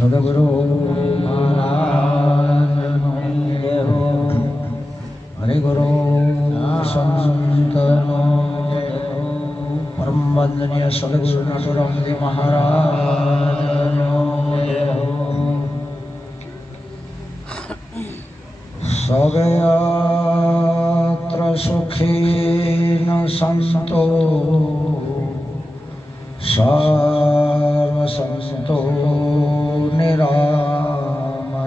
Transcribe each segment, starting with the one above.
સદગુરુ મહારાજનો જય હો. હરિગુરુ સંતનો જય હો. પરમ વંદનીય સદગુરુ નટુરામજી મહારાજનો જય હો. સર્વત્ર સુખી ન સંતો સર્વ સંતો નિરામયા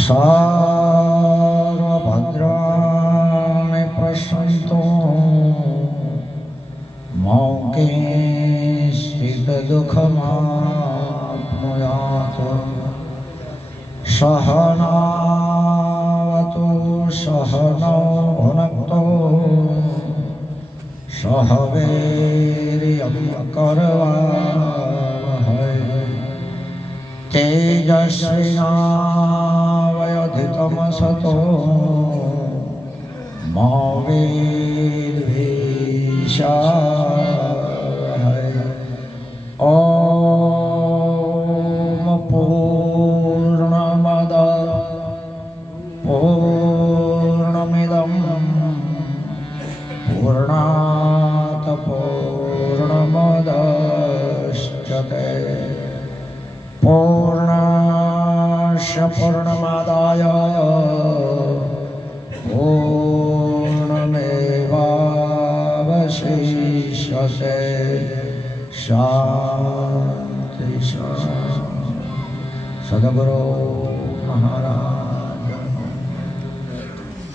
સર્વભદ્રાણિ પશ્યન્તો મૌકે સ્થિત દુઃખમાપ્નુયાત સહનાવતુ સહનૌ ભુનક્તો સહ વીર્યં કરવાવહૈ તેજસ્વિનાવધિતમસતો મા વિદ્વિષાવહૈ. ઓમ પૂર્ણમદ પૂર્ણમિદં પૂર્ણાત પૂર્ણમુદચ્યતે પૂર્ણસ્ય પૂર્ણમાદાય પૂર્ણમેવાવશિષ્યતે. શાંતિ શાંતિ. સદગુરુ મહારાજ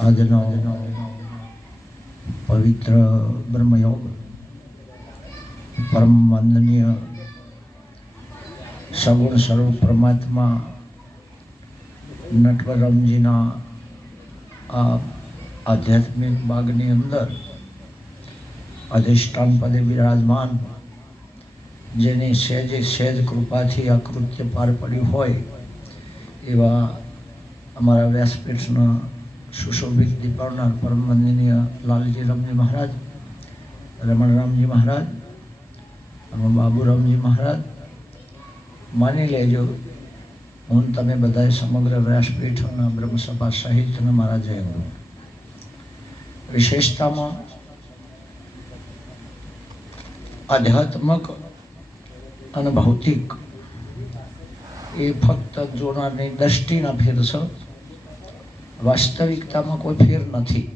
આજનો પવિત્ર બ્રહ્મયોગ પરમ વંદનીય સગુણ સ્વરૂપ પરમાત્મા નટવરરામજીના આ આધ્યાત્મિક બાગની અંદર અધિષ્ઠાન પદે બિરાજમાન, જેની સહેજ કૃપાથી આ કૃત્ય પાર પડ્યું હોય એવા અમારા વ્યાસપીઠના સુશોભિત દીપાવનાર પરમ વંદનીય લાલજી રામજી મહારાજ, રમણરામજી મહારાજ અને બાબુરામજી મહારાજ, માની લેજો હું તમે બધાએ સમગ્ર વ્યાસપીઠના બ્રહ્મસભા સહિતના મારા જય ગુરુ. વિશેષતામાં આધ્યાત્મક અને ભૌતિક એ ફક્ત જોનારની દ્રષ્ટિના ફેર છે. વાસ્તવિકતામાં કોઈ ફેર નથી,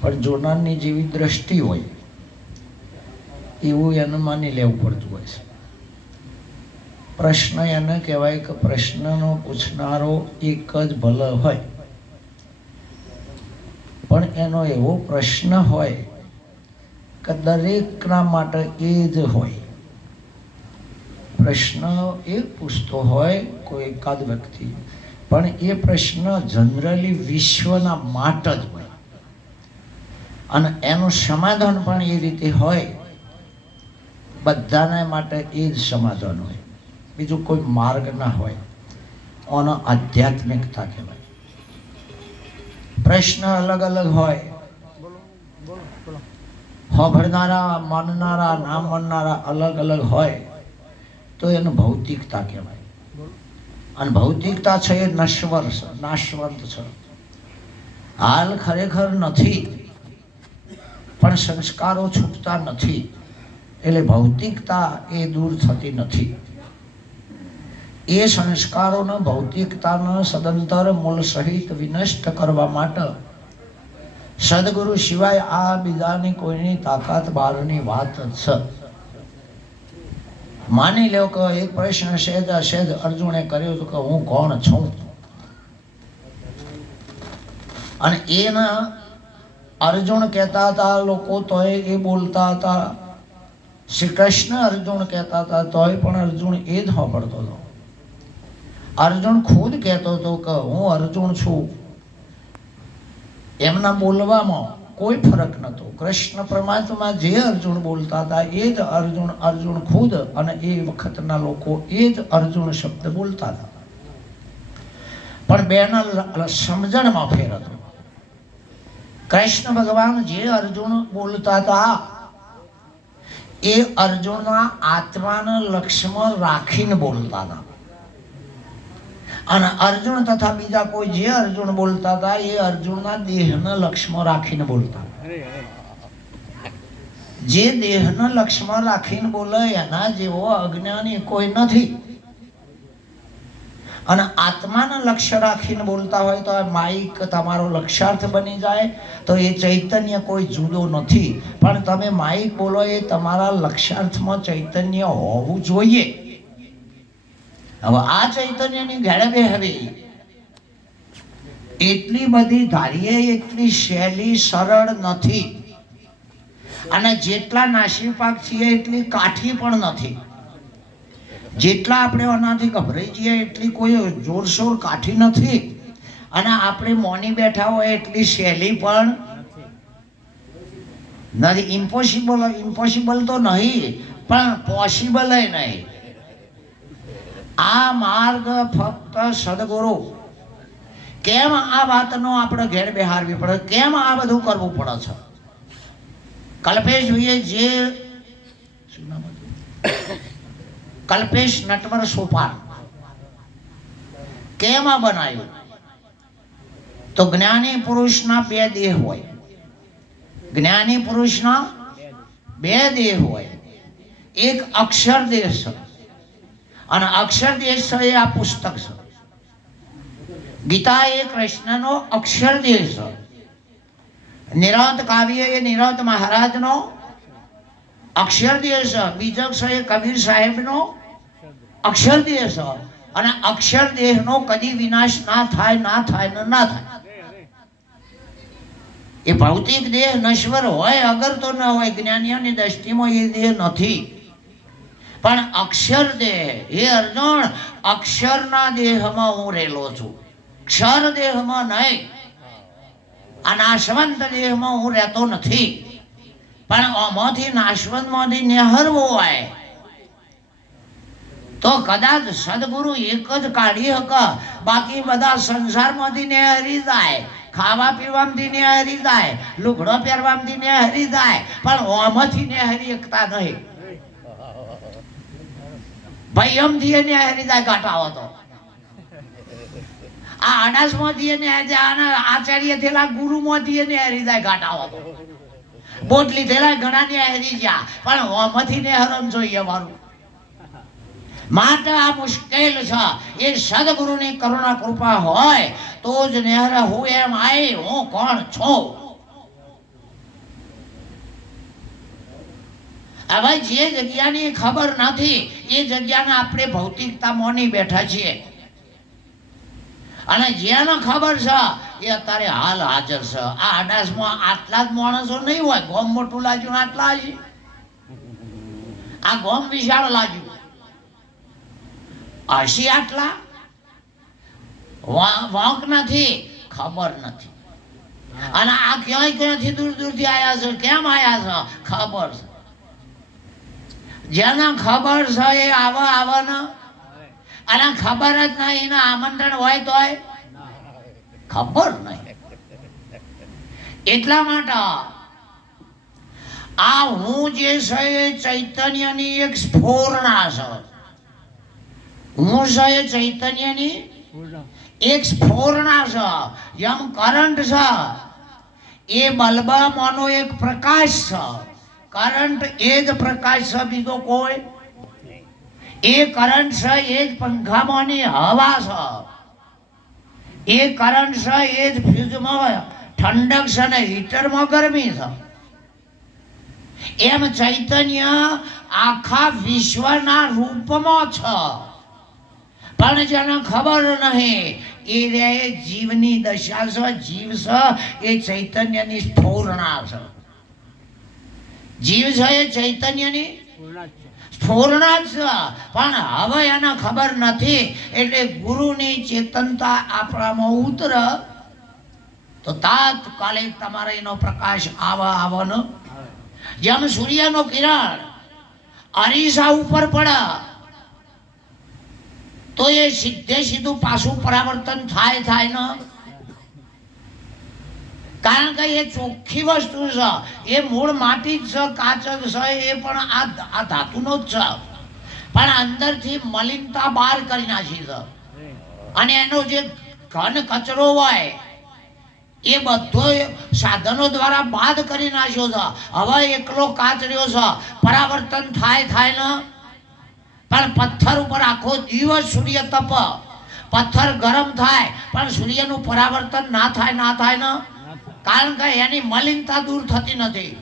પણ જોનારની જેવી દ્રષ્ટિ હોય એવું એને માની લેવું પડતું હોય છે. પ્રશ્ન એને કહેવાય કે પ્રશ્નનો પૂછનારો એક જ ભલે હોય, પણ એનો એવો પ્રશ્ન હોય કે દરેકના માટે એ જ હોય. પ્રશ્ન એક પૂછતો હોય કોઈ એકાદ વ્યક્તિ, પણ એ પ્રશ્ન જનરલી વિશ્વના માટે જ હોય અને એનું સમાધાન પણ એ રીતે હોય, બધાને માટે એ જ સમાધાન હોય, બીજું કોઈ માર્ગ ના હોય. આનો આધ્યાત્મિકતા કહેવાય. પ્રશ્ન અલગ અલગ હોય, સાંભળનારા માનનારા ના માનનારા અલગ અલગ હોય તો એને ભૌતિકતા કહેવાય. અને ભૌતિકતા છે એ નશ્વર છે, નાશવંત છે. હાલ ખરેખર નથી, પણ સંસ્કારો છૂટતા નથી, એટલે ભૌતિકતા એ દૂર થતી નથી. એ સંસ્કારોને ભૌતિકતાને સદંતર મૂળ સહિત વિનષ્ટ કરવા માટે સદગુરુ સિવાય આ બીજાની કોઈની તાકાત બહારની વાત છે. માની લો કે એક પ્રશ્ન સહેજ અર્જુને કર્યો હતો કે હું કોણ છું, અને એના અર્જુન કહેતા હતા, લોકો તોય એ બોલતા હતા. શ્રી કૃષ્ણ અર્જુન કહેતા હતા તોય પણ અર્જુન એ જ સાંભળતો હતો. અર્જુન ખુદ કહેતો હતો કે હું અર્જુન છું. એમના બોલવામાં કોઈ ફરક નહોતો. કૃષ્ણ પરમાત્મા જે અર્જુન બોલતા હતા એ જ અર્જુન ખુદ, અને એ વખતના લોકો એ જ અર્જુન શબ્દ બોલતા હતા. પણ બેના સમજણમાં ફેર હતો. કૃષ્ણ ભગવાન જે અર્જુન બોલતા હતા એ અર્જુનના આત્માના લક્ષ્યમાં રાખીને બોલતા હતા. અને અર્જુન તથા બીજા કોઈ જે અર્જુન બોલતા હતા એ અર્જુનના દેહના લક્ષ્યમાં રાખીને બોલતા. જે દેહના લક્ષ્યમાં રાખીને બોલે એના જેવો અજ્ઞાની કોઈ નથી. અને આત્માના લક્ષ્ય રાખીને બોલતા હોય તો માઇક તમારો લક્ષ્યાર્થ બની જાય તો એ ચૈતન્ય કોઈ જુદો નથી. પણ તમે માઇક બોલો એ તમારા લક્ષ્યાર્થમાં ચૈતન્ય હોવું જોઈએ. હવે આ ચૈતન્યની ઘેડે બેહવી એટલી બધી ધારીએ એટલી સહેલી સરળ નથી. અને જેટલા નાસીપાક છીએ એટલી કાઠી પણ નથી. જેટલા આપણે આનાથી ગભરાઈ જઈએ એટલી કોઈ જોરશોર કાઠી નથી. અને આપણે મોની બેઠા હોય એટલી સહેલી પણ નથી. ઇમ્પોસિબલ તો નહીં પણ પોસિબલ નહીં. આ માર્ગ ફક્ત સદગુરુ. કેમ આ વાતનો આપણે ઘેર બેહારવી પડે? કેમ આ બધું કરવું પડે છે? કલ્પેશભાઈએ જે શું નામ હતું? કલ્પેશ નટવર સોપાન કેમ આ બનાવ્યું? તો જ્ઞાની પુરુષના બે દેહ હોય. જ્ઞાની પુરુષના બે દેહ હોય. એક અક્ષર દેહ છે અને અક્ષર દેહ છે એ આ પુસ્તક છે. ગીતા એ કૃષ્ણનો અક્ષર દેહ છે. નિરંત કાવ્ય એ નિરંત મહારાજનો અક્ષર દેહ છે. બીજક છે એ કબીર સાહેબનો અક્ષર દેહ છે. અને અક્ષર દેહનો કદી વિનાશ ના થાય, ના થાય ને ના થાય. એ ભૌતિક દેહ નશ્વર હોય અગર તો ન હોય. જ્ઞાનીઓની દ્રષ્ટિમાં એ દેહ નથી. પણ અક્ષર દેહ, હે અર્જુન, અક્ષરના દેહમાં હું રહેલો છું, ક્ષર દેહમાં નહીં. આ નાશવંત દેહમાં હું રહેતો નથી. પણ આમાંથી નાશવંતમાંથી નેહરવો હોય તો કદાચ સદગુરુ એક જ કાઢી શકે. બાકી બધા સંસારમાંથી નેહરી જાય, ખાવા પીવામાંથી નેહરી જાય, લુગડો પહેરવામાંથી નેહરી જાય, પણ ઓમાંથી નેહરી એકતા નહીં. ભાઈ એમથી નેહરી જાય ઘટાવો તો. આ અનાજમાંથી આચાર્ય થયેલા ગુરુમાંથી નેહરી જાય ઘટાવો તો. બોટલી થયેલા ઘણા નેહરી ગયા, પણ ઓમાંથી નેહરમ જોઈએ મારું. માટે આ મુશ્કેલ છે. એ સદગુરુની કરુણા કૃપા હોય તો જ નેહર. હું એમ આય, હું કોણ છું? હવે જે જગ્યાની ખબર નથી એ જગ્યાને આપણે ભૌતિકતા મોની બેઠા છીએ. અને જેને ખબર છે એ અત્યારે હાલ હાજર છે. આ અડાસમાં આટલા જ માણસો નહીં હોય. ગોમ મોટું લાગ્યું આટલા જ. આ ગોમ વિશાળ લાગ્યું હસી આટલા. વાંક નથી, ખબર નથી. અને આ ક્યાંય ક્યાંથી દૂર દૂરથી આવ્યા છે. કેમ આવ્યા છે? ખબર છે. જેને ખબર છે એ આવે ને. અને ખબર જ નહીં ને આમંત્રણ હોય તોય ખબર નહીં. એટલા માટે આ હું જે છે એ ચૈતન્યની એક સ્ફોરણા છે. હું છે એ ચૈતન્યની એક સ્ફોરણા છે. જેમ કરંટ છે એ બલ્બમાંનો એક પ્રકાશ છે. કરંટ એ જ પ્રકાશ છે, બીજો કોઈ. એ કરંટ છે એ જ પંખામાંની હવા છે. એ કરંટ છે એ જ ફ્યુઝમાં ઠંડક છે ને હીટરમાં ગરમી છે. એમ ચૈતન્ય આખા વિશ્વના રૂપમાં છે. પણ જેને ખબર નહીં એ રે જીવની દશા છે. જીવ છે એ ચૈતન્યની સ્ફોરણા છે. જીવ છે એ ચૈતન્યની સ્ફોરણા જ છે. પણ હવે એને ખબર નથી. એટલે ગુરુની ચેતનતા આપણામાં ઉતર તો તાત્કાલિક તમારે એનો પ્રકાશ આવવાનો. જેમ સૂર્યનો કિરણ અરીસા ઉપર પડે તો એ સીધે સીધું પાછું પરાવર્તન થાય ને. કારણ કે એ ચોખ્ખી વસ્તુ છે, એ મૂળ માટી જ છે, કાચ જ છે, એ પણ આ ધાતુનો જ છે, પણ અંદરથી મલિનતા બહાર કરી નાખી છે. અને એનો જે ઘન કચરો હોય એ બધો સાધનો દ્વારા બાદ કરી નાખ્યો છે. હવે એકલો કાચ રહ્યો છે, પરાવર્તન થાય ને, પણ પથ્થર ઉપર આખો દિવસ સૂર્ય તપ, પથ્થર ગરમ થાય પણ સૂર્યનું પરાવર્તન ના થાય ને, કારણ કે એની મલિનતા દૂર થતી નથી.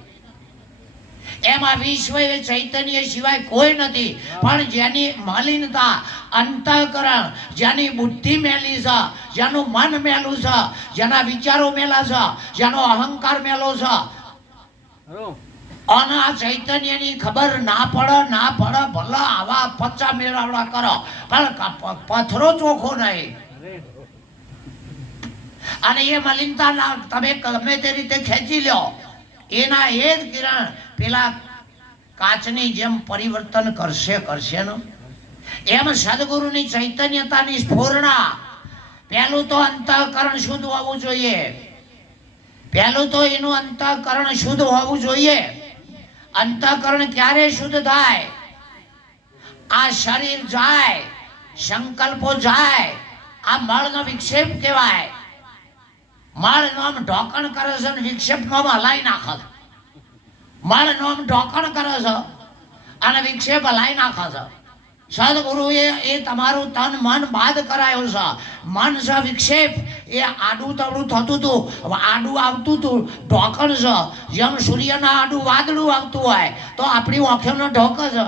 એમાં વિશ્વ એ ચૈતન્ય સિવાય કોઈ નથી, પણ જેની મલિનતા અંતઃકરણ, જેની બુદ્ધિ મેલી છે, જેનું મન મેલું છે, જેના વિચારો મેલા છે, જેનો અહંકાર મેલો છે, અને આ ચૈતન્યની ખબર ના પડે ભલે આવા પચ્ચા મેળાવડા કરો, પણ પથ્થરો ચોખ્ખો નહીં. અને એ મલિનતા તમે ગમે તે રીતે ખેંચી લો, એના એ જ કિરણ પેલા કાચની જેમ પરિવર્તન કરશે ને. એમ સદગુરુની ચૈતન્યતાની સ્ફૂર્ણા, પહેલું તો અંતઃકરણ શુદ્ધ હોવું જોઈએ. પહેલું તો એનું અંતઃકરણ શુદ્ધ હોવું જોઈએ. અંતઃકરણ ક્યારે શુદ્ધ થાય? આ શરીર જાય, સંકલ્પો જાય, આ મળનો વિક્ષેપ કહેવાય. મળ નોમ ઢોકણ કરે છે ને વિક્ષેપ નોમ હલાઈ નાખે છે. મળ નોમ ઢોકણ કરે છે અને વિક્ષેપ હલાઈ નાખે છે. સદગુરુએ એ તમારું તન મન બાદ કરાયો છે. મન છે વિક્ષેપ, એ આડું તવડું થતું હતું, આડું આવતું હતું, ઢોકણ છે. જેમ સૂર્યના આડું વાદળું આવતું હોય તો આપણી આંખોનો ઢોક છે.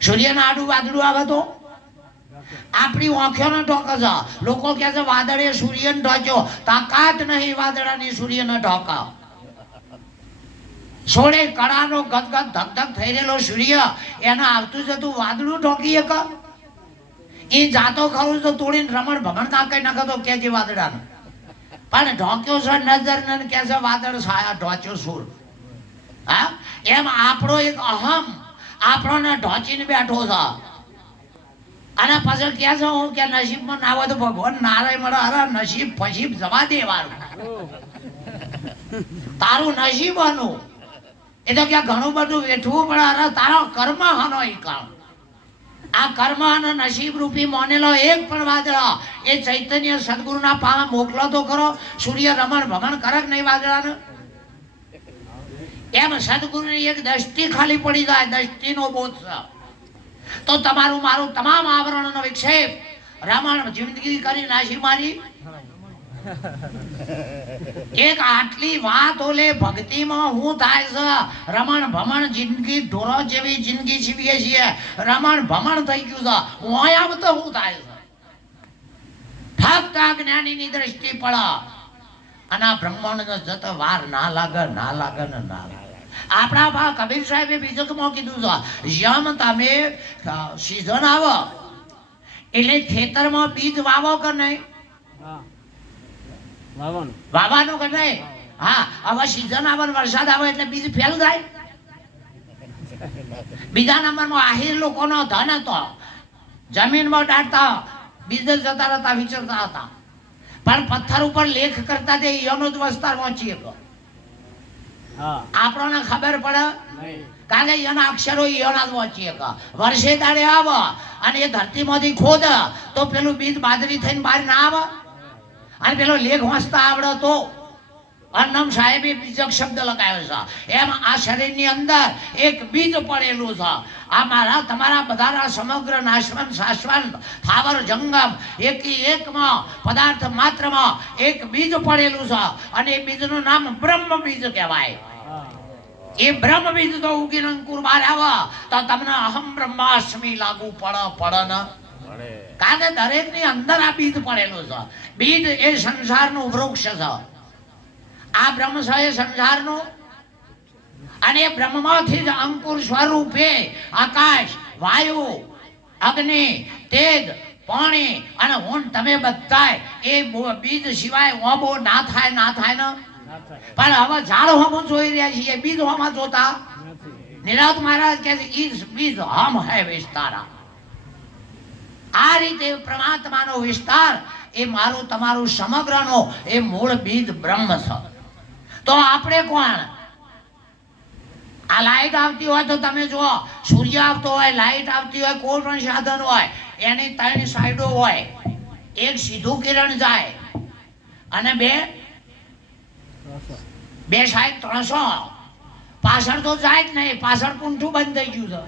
સૂર્યના આડું વાદળું આવે તો આપણી આંખોનો ઢોક છે. લોકો કહે છે વાદળે સૂર્યને ઢોક્યો, તાકાત નહીં વાદળાની સૂર્યને ઢોકા. સોળે કળાનો ગદગદ ધક થઈ રહેલો સૂર્ય એને આવતું જતું વાદળું ઢોકી એક એ જાતો ખરું તો તોડીને રમણ ભમણ ના કઈ નાખે તો કે જે વાદળાને, પણ ઢોક્યો છે નજર ને કે છે વાદળ છાયા ઢોચ્યો સૂર. હા, એમ આપણો એક અહમ આપણોને ઢોચીને બેઠો છે. અને પછી કે છે હું કે નસીબમાં ના હોય તો ભગવાન નારાયણ મળે. અરે નસીબ ફસીબ જવા દે વાળું, તારું નસીબ આનું એ તો ક્યાં ઘણું બધું વેઠવું પડે. અરે તારો કર્મ હનો એ કામ. આ કર્મ અને નસીબ રૂપી મોનેલો એક પણ વાદળા એ ચૈતન્ય સદગુરુના પામે મોકલો તો ખરો. સૂર્ય રમણ ભમણ કરે કે નહીં વાદળાને? એમ સદગુરુની એક દ્રષ્ટિ ખાલી પડી જાય, દ્રષ્ટિનો બોધ છે, તો તમારું મારું તમામ આવરણનો વિક્ષેપ રમણ જિંદગી કરી નાશી મારી. એક આટલી વાત ઓલે ભક્તિમાં હું થાય છે, રમણ ભમણ જિંદગી ઢોરો જેવી જિંદગી જીવીએ છીએ, રમણ ભમણ થઈ ગયું છે. હું આમ તો હું થાય છે, ફક્ત આ જ્ઞાનીની દ્રષ્ટિ પડે અને આ બ્રહ્માંડનો જતો વાર ના લાગે ને ના લાગે. આપણા બા કબીર સાહેબે બીજકમાં કીધું છે, જેમ તમે સીઝન આવો એટલે ખેતરમાં બીજ વાવો કે નહીં? વાવાનું કે નહીં? હા, હવે સીઝન આવે વરસાદ આવે એટલે બીજ ફેલ થાય. બીજા નંબરમાં આહિર લોકોનો ધન હતો, જમીનમાં દાટતા બીજ જતા રહેતા, વિચરતા હતા, પણ પથ્થર ઉપર લેખ કરતા તે યનો જ વિસ્તાર પહોંચી ગયો. આપણને ખબર પડે કારણ કે એના અક્ષરો એના જ પહોંચી ગયા. વર્ષે દાડે આવે અને એ ધરતીમાંથી ખોદ તો પેલું બીજ બાજરી થઈને બહાર ના આવે. અને પેલો લેખ વાંચતા આવડે તો અન્નમ સાહેબે બીજક શબ્દ લગાવ્યો છે. એમ આ શરીરની અંદર એક બીજ પડેલું છે. આ મારા તમારા બધા સમગ્ર નાશવંત શાશ્વત થાવર જંગમ એકમાં પદાર્થ માત્રમાં એક બીજ પડેલું છે અને એ બીજનું નામ બ્રહ્મ બીજ કહેવાય. એ બ્રહ્મ બીજ તો ઉગીને અંકુર બહાર આવે તો તમને અહમ બ્રહ્માસ્મિ લાગુ પડે ને, કારણ કે દરેક ની અંદર આ બીજ પડેલું છે. બીજ એ સંસારનું વૃક્ષ છે. આ બ્રહ્મ છે એ સંસારનું, અને બ્રહ્મમાંથી જ અંકુર સ્વરૂપે આકાશ, વાયુ, અગ્નિ, તેજ, પાણી અને હું તમે બધા એ બીજ સિવાય ઓબો ના થાય ને. પણ હવે ઝાડ હોમો જોઈ રહ્યા છીએ, બીજ હોમાં જોતા. નિરાત મહારાજ કહે છે ઈ બીજ હમ હે વિસ્તારા. આ રીતે પરમાત્માનો વિસ્તાર એ મારું તમારું સમગ્રનો એ મૂળ બીજ બ્રહ્મ છે. તો આપણે કોણ? આ લાઈટ આવતી હોય તો તમે જુઓ, સૂર્ય આવતો હોય, લાઈટ આવતી હોય, કોઈ પણ સાધન હોય એની 3 સાઈડો હોય. એક સીધું કિરણ જાય અને બે સાઈડ 300. પાછળ તો જાય જ નહીં, પાછળ પૂંઠું બંધ થઈ ગયું છે.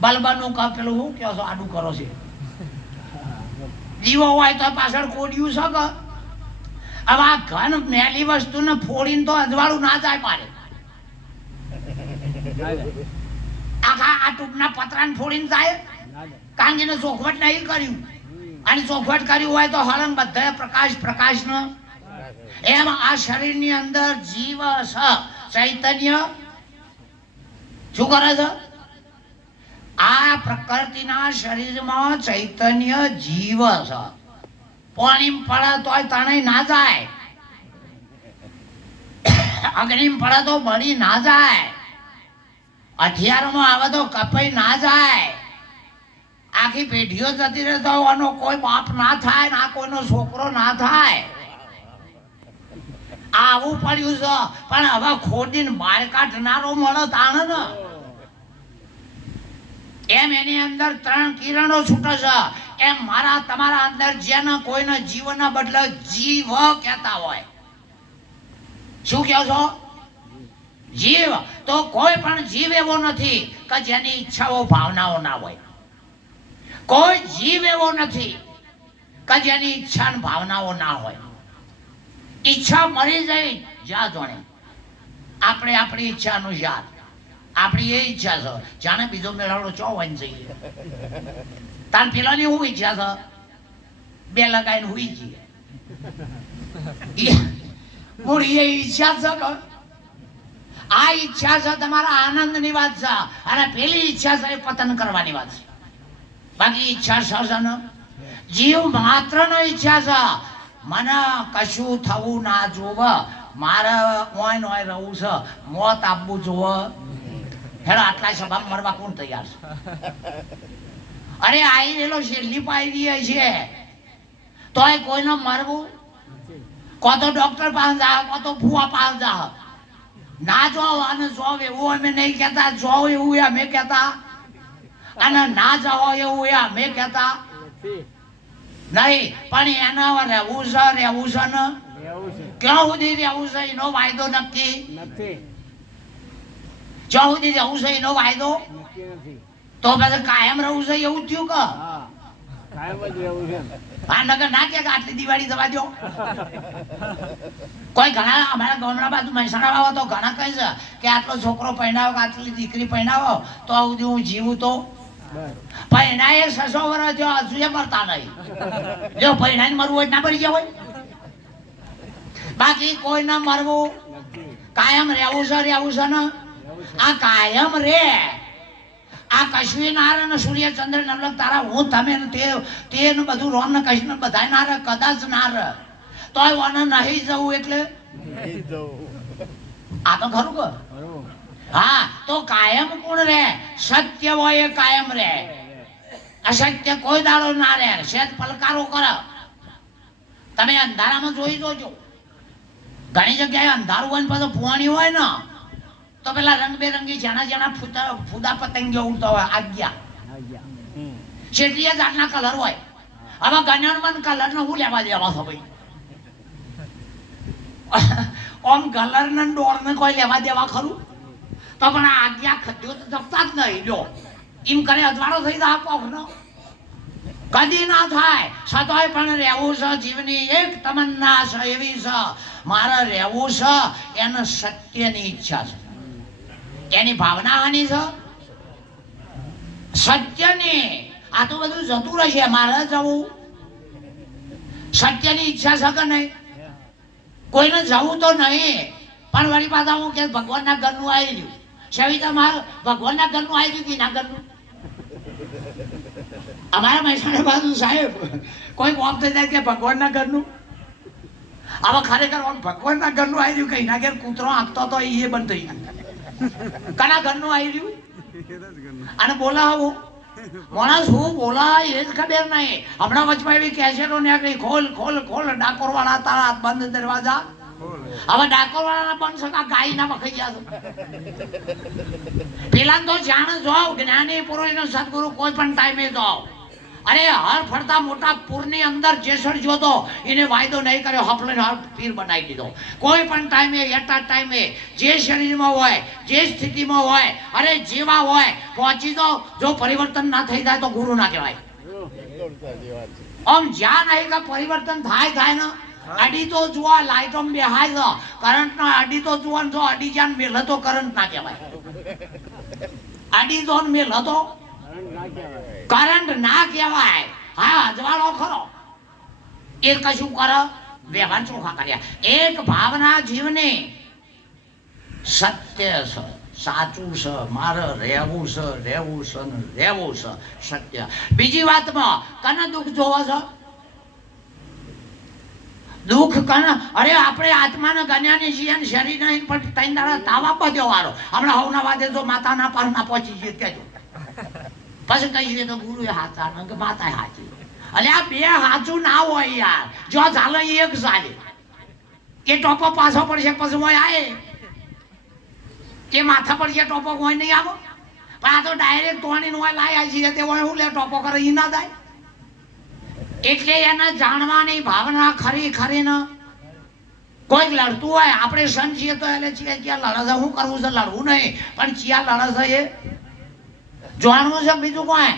બલ્બનું પેલું શું કહો છો, આડું કરો છે. દીવો હોય તો પાછળ કોડિયું છે કે? હવે આ ઘન મેલી વસ્તુને ફોડીને તો અજવાળું ના જાય પારે. આખા આ ટૂંકના પતરાને ફોડીને જાય, કારણ કે એને ચોખવટ નહીં કર્યું. અને ચોખવટ કર્યું હોય તો હલંગ બધા પ્રકાશ નો. એમ આ શરીરની અંદર જીવ છે, ચૈતન્ય શું કરે છે? આ પ્રકૃતિના શરીરમાં ચૈતન્ય જીવ છે. પાણી પડે તોય તણાઈ ના જાય, અગ્નિ પડે તો બળી ના જાય, હથિયારમાં આવે તો કપાઈ ના જાય, આખી પેઢીઓ જતી રહે તો આનો કોઈ બાપ ના થાય, ના કોઈનો છોકરો ના થાય. આવું પડ્યું છે. પણ હવે ખોદીને બહાર કાઢનારો મળે તાણે ને. એમ એની અંદર 3 કિરણો છૂટે છે. એમ મારા તમારા અંદર જેને કોઈને જીવના બદલે જીવ કહેતા હોય. શું કહો છો? જીવ. તો કોઈ પણ જીવ એવો નથી કે જેની ઈચ્છાઓ ભાવનાઓ ના હોય. કોઈ જીવ એવો નથી કે જેની ઈચ્છા અને ભાવનાઓ ના હોય. ઈચ્છા મરી જાય જ્યાં જોણે. આપણે આપણી ઈચ્છા અનુસાર આપણી એ ઈચ્છા છે, જાણે બીજો મેળાવડો ચો હોય જઈએ. તાર પેલાની શું ઈચ્છા છે? 2 લગાઈને હુઈ જઈએ. મૂળી એ ઈચ્છા છે કે? આ ઈચ્છા છે તમારા આનંદની વાત છે, અને પેલી ઈચ્છા છે એ પતન કરવાની વાત છે. બાકી ઈચ્છા છે ને જીવ માત્ર નો ઈચ્છા છે મને કશું થવું ના જોવે, મારે ઓય નોય રહું છે, મોત આપવું જોવે. હેડો આટલા સભા મરવા કોણ તૈયાર છે? અરે આઈ રેલો છેલ્લી પાઈ છે તોય કોઈનો મરવું. કો તો ડોક્ટર પાસે જા, કો તો ફુવા પાસે જા. ના જાઓ અને જોવ એવું અમે નહીં કહેતા, જોવ એવું અમે કહેતા, અને ના જાઓ એવું અમે કહેતા નહીં. પણ એના રહેવું છે ને ક્યાં સુધી રહેવું છે એનો વાયદો નક્કી નથી. જ્યાં સુધી રહેવું છે એનો વાયદો તો પછી કાયમ રહેવું છે એવું થયું કે? હા નગર ના કે આટલી દિવાળી જવા દો. કોઈ ઘણા અમારા ગામડા બાજુ મહેસાણા આવો તો ઘણા કહે છે કે આટલો છોકરો પહેણાવો કે આટલી દીકરી પહેણાવો તો આવું હું જીવું. તો પહેણા એ 600 વર્ષ જો હજુ એ મરતા નહીં. જો પહેણાને મરવું હોય ના મરી ગયા હોય. બાકી કોઈ ના મરવું, કાયમ રહેવું છે ને. આ કાયમ રે. આ કશું ના રે ને સૂર્ય ચંદ્ર નવલક તારા હું તમે તે બધું રોમ ને કશું બધા ના રે, કદાચ ના રે તોય વાને નહીં જવું એટલે આ તો ખરું કે? હા તો કાયમ કોણ રે? સત્ય હોય એ કાયમ રે, અસત્ય કોઈ દાડો ના રે. શેત પલકારો કરે. તમે અંધારામાં જોઈ જોજો, ઘણી જગ્યાએ અંધારું હોય ને પાછું ફુવાણી હોય ને તો પેલા રંગબેરંગી જેના ફૂદા પતંગીઓ ઉડતા હોય. આજ્ઞા શેઠીએ જાતના કલર હોય. હવે ગણ્યામાં કલર ને હું લેવા દેવા છો ભાઈ? આમ કલર ને ડોળ ને કોઈ લેવા દેવા ખરું? તો પણ આ આજ્ઞા ખદ્યો તો જપતા જ નહીં. જો એમ કરે અજવાળો થઈ જાય પોખ નો કદી ના થાય. સતોય પણ રહેવું છે. જીવની એક તમન્ના છે એવી છે મારે રહેવું છે. એને સત્યની ઈચ્છા છે, એની ભાવના હાની છે સત્યની. આ તો બધું જતું રહેશે, મારે જવું. સત્યની ઈચ્છા છે કે નહીં? કોઈને જવું તો નહીં, પણ વળી પાછા હું કે ભગવાનના ઘરનું આવી રહ્યું. સવિતા મારે ભગવાનના ઘરનું આવી રહ્યું કે ના ઘરનું? અમારા મહેસાણા બાજુ સાહેબ કોઈ કોમ થઈ જાય કે ભગવાનના ઘરનું. હવે ખરેખર ભગવાનના ઘરનું આવી રહ્યું, કઈ ના ઘેર કૂતરો આંકતો તો એ બંધ થઈ ગયું. કના ઘરનું આવી રહ્યું? અને બોલાવો માણસ શું બોલાય એ જ ખબર નહીં. હમણાં વચમાં એવી કેસેટો નીકળી, ખોલ ખોલ ખોલ ડાકોર વાળા તારા બંધ દરવાજા. હવે ડાકોર વાળા બંધ શકા ગાય ના વખાઈ ગયા છે. પેલા તો જાણ જાઓ જ્ઞાની પુરુષ નો સદગુરુ કોઈ પણ ટાઈમે જાઓ. અરે હર ફરતા મોટા પૂરની અંદર જેસર જોતો એને વાયદો નહીં કર્યો, હફલે પીર બનાવી દીધો. કોઈ પણ ટાઈમે એટા ટાઈમે જે શરીરમાં હોય જે સ્થિતિમાં હોય અરે જેવા હોય પહોંચી દો. જો પરિવર્તન ના થઈ જાય તો ગુરુ ના કહેવાય. આમ જ્યાં નહીં કે પરિવર્તન થાય ને અડી તો જુઓ લાઈટો બેહાય છે કરંટ ના અડી તો જુઓ જો અડી જ્યાં મેલ હતો કરંટ ના કહેવાય. અડી તો મેલ હતો કરંટ ના કહેવાય. હા અજવાળો ખરો એ કશું કરો વ્યવહાર ચોખા કર્યા. એક ભાવના જીવને સત્ય છે, સાચું છે, મારે રહેવું છે રહેવું છે ને રહેવું છે સત્ય. બીજી વાતમાં કને દુઃખ જોવો છો? દુઃખ કને? અરે આપણે આત્માને ગણ્યાની છીએ ને શરીર નહીં પણ ત્રણ દાડા તાવા બધ્યો વાળો. હમણાં હવના વાદે જો માતાના પર ના પહોંચી જઈએ કહેજો. પછી કહીએ તો ગુરુ હાચા ને કે માતા હાચી. અરે આ બે હાચું ના હોય યાર. જો ચાલે એક ચાલે એ ટોપો પાછો પડશે પછી હોય આય કે માથા પર જે ટોપો હોય નહીં આવો. પણ આ તો ડાયરેક્ટ તોણી નો લાયા છીએ તે હોય હું લે ટોપો કરે ઈ ના થાય. એટલે એને જાણવાની ભાવના ખરી ખરી ને કોઈ લડતું હોય આપણે સન છીએ તો એટલે છીએ ક્યાં લડે છે શું કરવું છે લડવું નહીં પણ ક્યાં લડે છે એ જાણવું છે. બીજું કોઈ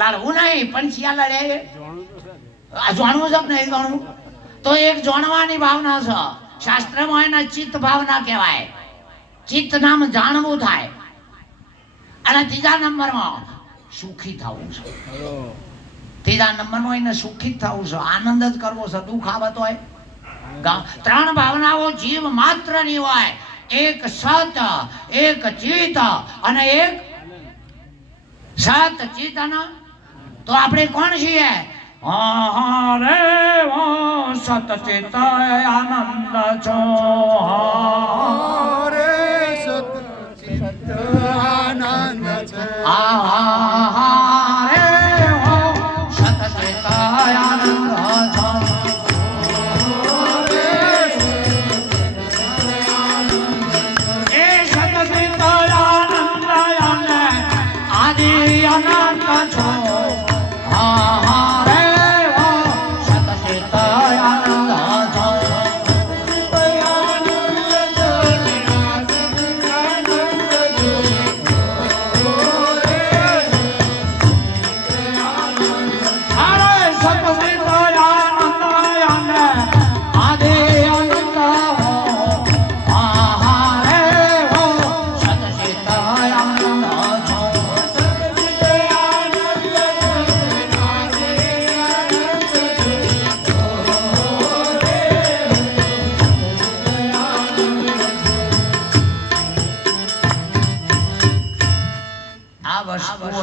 લડવું નહીં પણ ક્યાં લડે એ જાણવું છે નહીં જાણવું તો એક જાણવાની ભાવના છે. શાસ્ત્રમાં એના ચિત્ત ભાવના કહેવાય. ચિત્ત નામ જાણવું થાય. અને ત્રીજા નંબરમાં સુખી થવું છે. ત્રીજા નંબરમાં એને સુખી થવું છે, આનંદ જ કરવો છે. દુઃખ આવે તો ત્રણ ભાવનાઓ જીવ માત્ર ની હોય. એક સત, એક ચિત્ત અને એક સત ચિત્ત. તો આપણે કોણ છીએ? રે સત ચિત્ત આનંદ છો. રે સત ચિત્ત આનંદ છો.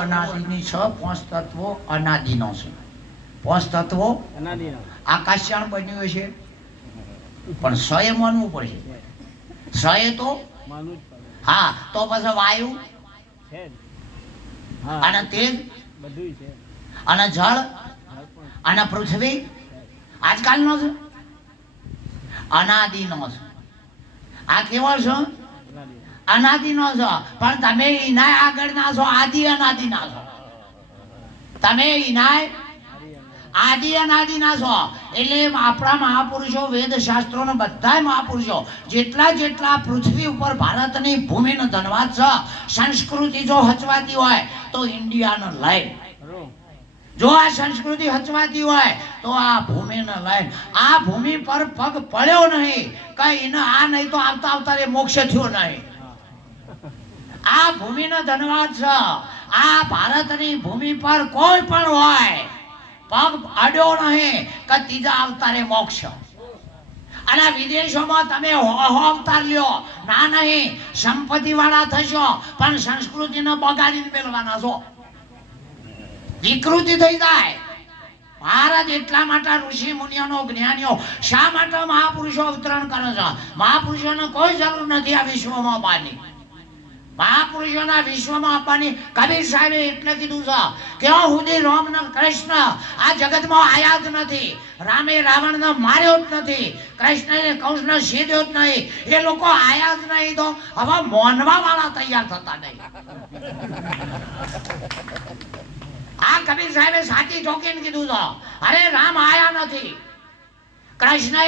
અનાદિની છ પાંચ તત્વો અનાદિનો છે. પાંચ તત્વો આકાશયાન બન્યું છે પણ સએ માનવું પડશે. સએ તો હા તો પછી વાયુ અને તેજ અને જળ અને પૃથ્વી આજકાલનો છે અનાદિનો છે. આ કેવો છે? અનાદિનો છો પણ તમે ઇનાય આગળના છો, આદિ અનાદિના છો. તમે ઇનાય આદિ અનાદિના છો. એટલે આપણા મહાપુરુષો વેદ શાસ્ત્રો ને બધા મહાપુરુષો જેટલા જેટલા પૃથ્વી ઉપર ભારતની ભૂમિનો ધનવાદ છે. સંસ્કૃતિ જો હચવાતી હોય તો ઇન્ડિયાનો લઈ. જો આ સંસ્કૃતિ હચવાતી હોય તો આ ભૂમિને લઈને આ ભૂમિ પર પગ પડ્યો નહીં કઈ આ નહીં તો આવતા આવતા એ મોક્ષ થયો નહીં. આ ભૂમિનો ધનવાદ છે. આ ભારતની ભૂમિ પર કોઈ પણ હોય પગ અડ્યો નહીં કે ત્રીજા અવતારે મોક્ષ. અને વિદેશોમાં તમે અવતાર લ્યો ના નહીં સંપત્તિ વાળા થશો પણ સંસ્કૃતિને બગાડીને મેળવાના છો. વિકૃતિ થઈ જાય. ભારત એટલા માટે ઋષિ મુનિઓનો જ્ઞાનીઓ શા માટે મહાપુરુષો અવતરણ કરે છે? મહાપુરુષોને કોઈ જરૂર નથી આ વિશ્વમાં બહારની. મહાપુરુષોના વિશ્વમાં આપવાની કબીર સાહેબે એટલે કીધું છે કે સુધી રામ ને કૃષ્ણ આ જગતમાં આયા જ નથી, રામે રાવણને માર્યો જ નથી, કૃષ્ણએ કંસને સીધ્યો જ નહીં, એ લોકો આયા જ નહીં તો હવે મોનવા વાળા તૈયાર થતા નહીં. આ કબીર સાહેબે સાચી ઠોકીને કીધું છે, અરે રામ આયા નથી, કૃષ્ણએ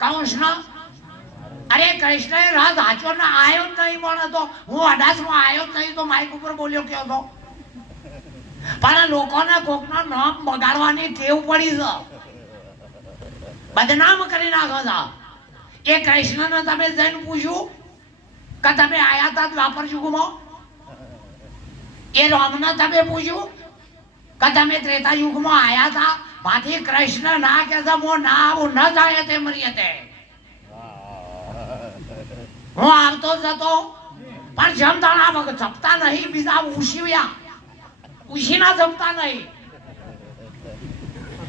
કંસને અરે કૃષ્ણએ રાત હાચો ને આયો જ નહીં, પણ તો હું 18માં આયો જ નહીં તો માઇક ઉપર બોલ્યો કયો તો. પણ લોકોને કોકનો નામ બગાડવાની ટેવ પડી છે, બદનામ કરી નાખો છો. એ કૃષ્ણને તમે જઈને પૂછ્યું કે તમે આયા હતા દ્વાપર યુગમાં? એ રામને તમે પૂછ્યું કે તમે ત્રેતા યુગમાં આયા હતા? માથી કૃષ્ણ ના કે હું ના આવું ન જાય તે મરીએ તે. હું આવતો જતો પણ જમતાણા વખત જપતા નહીં, બીજા ઉછીવ્યા ઉછીના જપતા નહીં.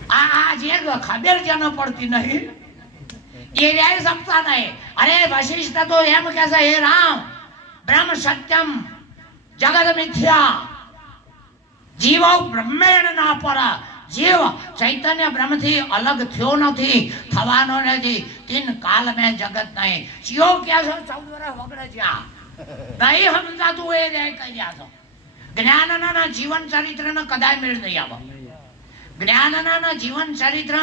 આ જે ખબર જેને પડતી નહીં એ રહ્યા જપતા નહીં. અરે વશિષ્ઠ તો એમ કે છે, હે રામ બ્રહ્મ સત્યમ જગત મિથ્યા જીવો બ્રહ્મેણ ના પરા. જીવ ચૈતન્ય બ્રહ્મથી અલગ થયો નથી, થવાનો નથી. તીન કાલ મેં જગત નહીં. જીવો ક્યાં છો? 14 વર્ષ વગડે જ્યાં નહીં સમજાતું એ રે કર્યા છો. જ્ઞાનના જીવન ચરિત્રને કદાય મેળ નહીં આવે. જ્ઞાનના જીવન ચરિત્ર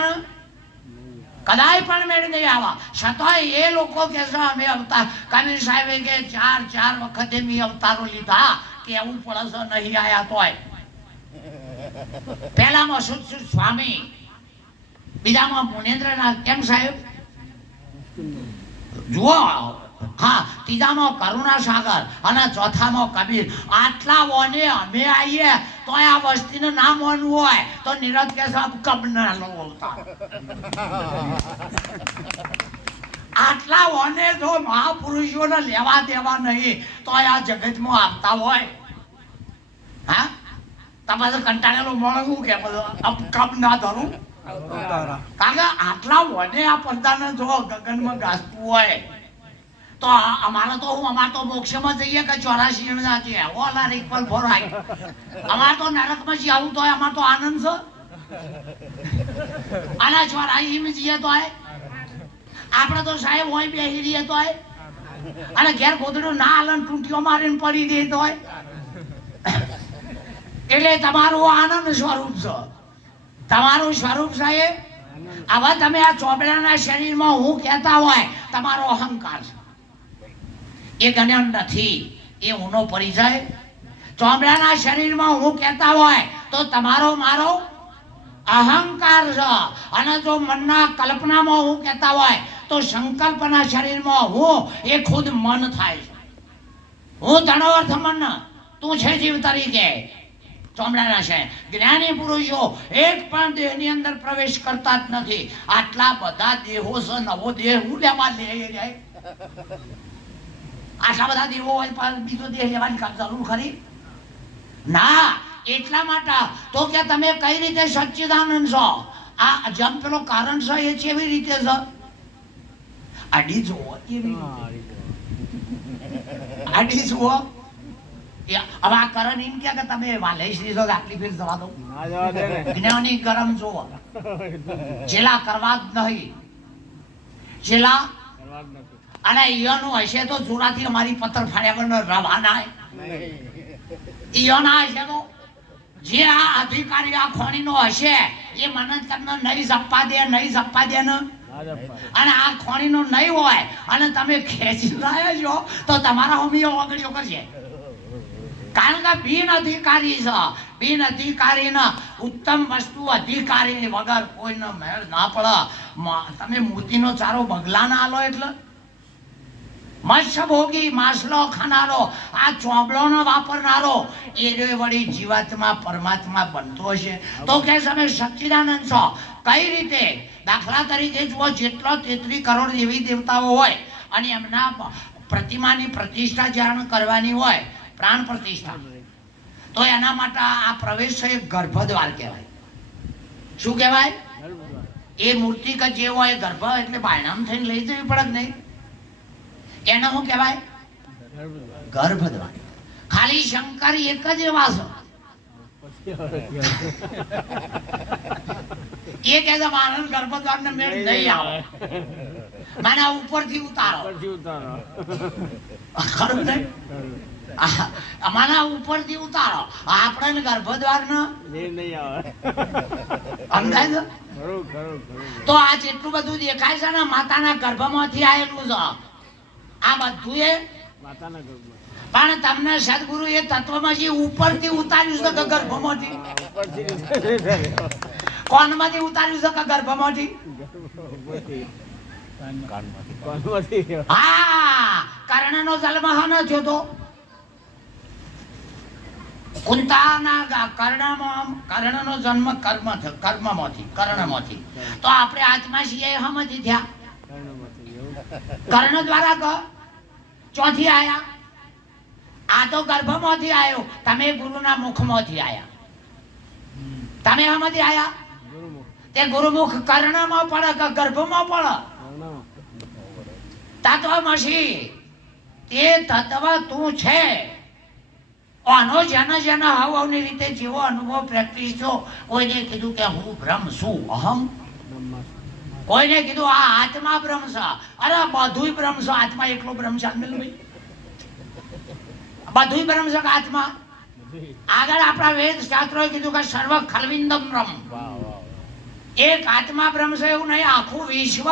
કદાય પણ મેળ નહીં આવે. છતાંય એ લોકો કે છે અમે અવતાર, કબીર સાહેબે કે 4 વખતે મેં અવતારો લીધા, કેવું પડે છે નહીં આયા તોય. પહેલામાં સુત સ્વામી, બીજામાં મુનેન્દ્રનાથ, કેમ સાહેબ જુઓ, હા, ત્રીજામાં કરુણા સાગર અને ચોથામાં કબીર. આટલા વોને અમે આવીએ તો આ વસ્તીને ના માનવું હોય તો નિરત કે સાહેબ કબના લો અવતાર. આટલા વોને જો મહાપુરુષોને લેવા દેવા નહીં તો આ જગતમાં આવતા હોય, હા તમે તો કંટાળેલો માણસ શું કે કબ ના ધરું? કારણ કે આટલા વને આ પડદાને જો ગગનમાં ગાજતું હોય તો અમારે તો મોક્ષમાં જઈએ કે 84 ના છે ઓલા રીકપલ ફોરાય. અમારે તો નરકમાં જઈએ આવું તો અમારે તો આનંદ છે. અને 84 માં જઈએ તો આપણે તો સાહેબ હોય બેસી રહીએ તો અને ઘેર ગોદડું ના હાલન ટૂંટીઓ મારીને પડી દે તો એટલે તમારું આનંદ સ્વરૂપ છે. તમારું સ્વરૂપ સાહેબ હવે તમે આ ચોબડાના શરીરમાં હું કહેતા હોય તમારો અહંકાર છે, એ જ્ઞાન નથી, એ ઊનો પરિચય. ચોબડાના શરીરમાં હું કહેતા હોય તો તમારો મારો અહંકાર છે. અને જો મનના કલ્પનામાં હું કહેતા હોય તો સંકલ્પના શરીરમાં હું એ ખુદ મન થાય છે. હું તણોઅર્થ મન, તું છે જીવ તરીકે. ચોમડાના છે જ્ઞાની પુરુષો એક પણ દેહની અંદર પ્રવેશ કરતા જ નથી. આટલા બધા દેહો છે, નવો દેહ હું લેવા લે જાય? આટલા બધા દેહો હોય પણ બીજો દેહ લેવાની જરૂર ખરી? ના. એટલા માટે તો કે તમે કઈ રીતે સચ્ચિદાનંદ છો? આ જમ પેલો કારણ છે એ કેવી રીતે છે? આડી જુઓ, આડી જુઓ. હવે આ કરણ એમ કે તમે વાલે શ્રી આટલી ફેર જવા દો. જ્ઞાની કરમ જુઓ, છેલ્લા કરવા જ નહીં, છેલ્લા અને ઈયોનું હશે તો જોરાથી અમારી પથ્થર ફાડ્યા પર રવાના ઈયોના હશે તો જે આ અધિકારી આ ખોણીનો હશે એ મને તમને નહીં જપવા દે, નહીં જપવા દે ને. અને આ ખોણીનો નહીં હોય અને તમે ખેંચી રહ્યા છો તો તમારા હોમીઓ ઓગળીઓ કરશે. કારણ કે બિન અધિકારી છે. બિન અધિકારીના ઉત્તમ વસ્તુ અધિકારી વગર કોઈનો મેળ ના પડે. તમે મૂર્તિનો ચારો બગલા ના આલો એટલે મત્સ્ય ભોગી માછલો ખાનારો આ ચોબલોનો વાપરનારો એ વળી જીવાત્મા પરમાત્મા બનતો હશે તો કે તમે સચ્ચિદાનંદ છો. કઈ રીતે? દાખલા તરીકે જુઓ, જેટલો 33 કરોડ દેવી દેવતાઓ હોય અને એમના પ્રતિમાની પ્રતિષ્ઠા જાણ કરવાની હોય, પ્રાણ પ્રતિષ્ઠા, તો એના માટે આ પ્રવેશ છે ગર્ભદ્વાર કહેવાય. શું કહેવાય? એ મૂર્તિ કે જે હોય ગર્ભ એટલે બાયણામ થઈને લઈ જવી પડે નહીં, એને શું કહેવાય? ગર્ભદ્વાર. ખાલી શંકર એક જ એવા છે એ કે છે માનવ ગર્ભદ્વારને મેળ નહીં આવે, મને ઉપરથી ઉતારો. ખરું નહીં? મને ઉપરથી ઉતારો, આપણે ગર્ભદ્વારનો સમજાય છે? તો આ જેટલું બધું દેખાય છે ને માતાના ગર્ભમાંથી આવેલું છે આ બધું એ પણ તમને સદગુરુ એ તત્વમાંથી ઉપરથી ઉતાર્યું છે કે ગર્ભમાંથી? કોણમાંથી ઉતાર્યું છે કે ગર્ભમાંથી? હા, કર્ણનો જન્મ હનો થયો તો કુંતાના કર્ણનો જન્મ કર્ણમાંથી. તો આપણે આત્મા છીએ હમાંથી થયા? કર્ણ દ્વારા ક ચોથી આયા. આ તો ગર્ભમાંથી આવ્યો, તમે ગુરુના મુખમાંથી આયા. તમે હમાંથી આયા? તે ગુરુમુખ કર્ણમાં પડે કે ગર્ભમાં પડે? તત્વમસી તે તત્વ તું છે. આનો જેના હાવભાવની રીતે જેવો અનુભવ પ્રેક્ટિસ છો. કોઈને કીધું કે હું બ્રહ્મ છું, અહમ. કોઈને કીધું આ આત્મા બ્રહ્મ છે. અરે બધુંય બ્રહ્મ છે, આત્મા એકલો બ્રહ્મ છે? બધુંય બ્રહ્મ છે કે આત્મા? આગળ આપણા વેદ શાસ્ત્રોએ કીધું કે સર્વ ખલવિંદમ બ્રહ્મ. એક આત્મા બ્રહ્મ છે એવું નહીં, આખું વિશ્વ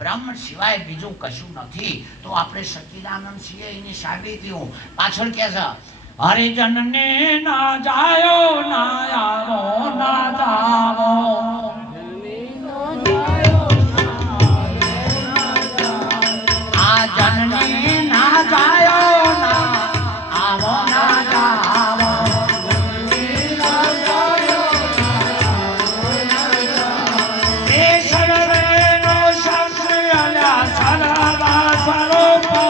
બ્રહ્મ સિવાય બીજું કશું નથી. તો આપણે સચ્ચિદાનંદ છીએ એની સાબિતીઓ પાછળ કે છે હરિજનને ના જાયો ના આવો ના જાવો, આ જનને ના જાયો ના આવો ના જાવો, એ સર્વેનો શાસ્ત્રી અલ્યા સર્વા સ્વરૂપો.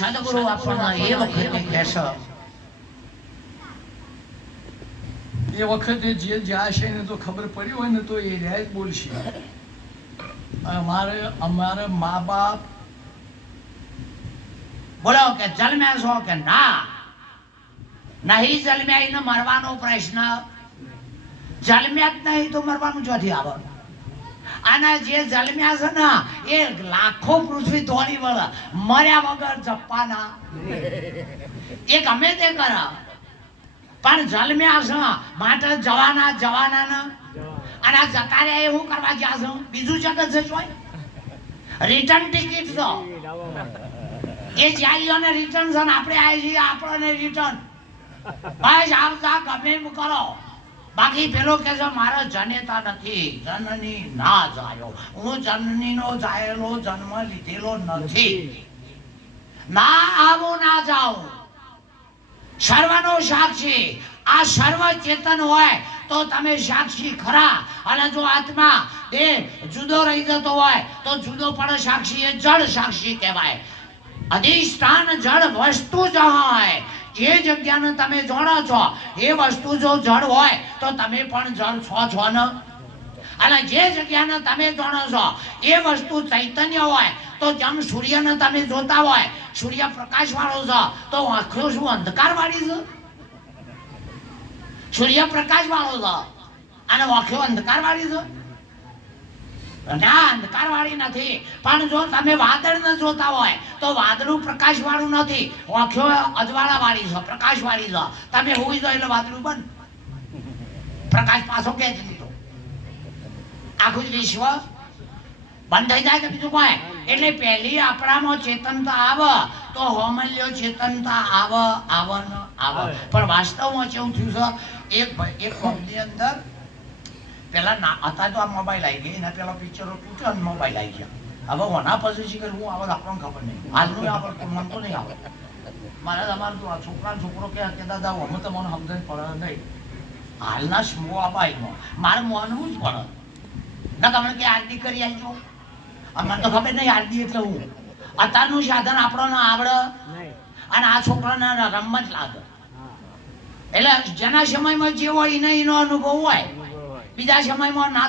સદગુરુ આપણને એ વખતે કહેશે, એ વખતે જે જ્યાં છે ને તો ખબર પડી હોય ને તો એ રહ્યા જ બોલશે. અમારે મા બાપ બોલો કે જન્મ્યા છો કે ના? નહીં જન્મ્યા એને મરવાનો પ્રશ્ન. જન્મ્યા જ નહીં તો મરવાનું ચોથી આવે? અને જે જન્મ્યા છે ને એ લાખો પૃથ્વી દોડી વળે, મર્યા વગર જપવાના. એ ગમે તે કરે પણ જન્મ્યા છે માટે જવાના ને. અને આ જતા રહ્યા એ શું કરવા ગયા છે? બીજું જગત છે જોઈ રિટર્ન ટિકિટ છે. એ જ્યાં રિટર્ન છે ને આપણે આવી છીએ આપણને રિટર્ન. બસ આવતા ગમે એમ કરો. બાકી પેલો કે છે મારા જનેતા નથી, જનની ના જાયો. હું જનનીનો જાયેલો જન્મ લીધેલો નથી. ના આવું ના જાઉં. સર્વનો સાક્ષી. આ સર્વ ચેતન હોય તો તમે સાક્ષી ખરા. અને જો આત્મા દેહ જુદો રહી જતો હોય તો જુદો પણ સાક્ષી એ જળ સાક્ષી કહેવાય. અધિષ્ઠાન જળ વસ્તુ જ હોય. જે જગ્યાને તમે જાણો છો એ વસ્તુ જો જળ હોય તો તમે પણ જળ છો ને. અને જે જગ્યાને તમે જાણો છો એ વસ્તુ ચૈતન્ય હોય તો જેમ સૂર્યને તમે જોતા હોય, સૂર્ય પ્રકાશ વાળો છે તો આંખો શું અંધકાર વાળી છે? સૂર્ય પ્રકાશ વાળો છે અને આંખો અંધકાર વાળી છે? ના, અંધકાર વાળી નથી. પણ જો તમે વાદળને જોતા હોય તો વાદળું પ્રકાશ વાળું નથી, આંખો અજવાળા વાળી છે, પ્રકાશ વાળી છે. તમે હોઈ જાઓ એટલે વાદળું બંધ, પ્રકાશ પાછો ખેંચી લીધો, આખું જ વિશ્વ બંધ થઈ જાય કે બીજું કોઈ? એટલે પહેલી આપણામાં ચેતનતા આવે તો હોમલ્યો ચેતનતા આવે. પણ વાસ્તવમાં કેવું થયું છે? એક વખતની અંદર પેલા હતા તો આ મોબાઈલ આવી ગઈ, એના પેલા પિક્ચરો તૂટ્યો અને મોબાઈલ આવી ગયા. હવે ઓના પછી શીખર હું આવત આપણને ખબર નહીં, હાલનું આવડતું મન તો નહીં આવડે. મારે તમારે તો છોકરા છોકરો કે દાદા અમે તો મને સમજણ પડે નહીં. હાલના સ્મો આબાઈમાં મારે માનવું જ પડે. ના તમે કે આરતી કરી આવજો, મને તો ખબર નહીં આરતી એટલે હું. અત્યારનું સાધન આપણને આવડે અને આ છોકરાને રમત લાગે. એટલે જેના સમયમાં જે હોય એનો અનુભવ હોય, બીજા સમયમાં ના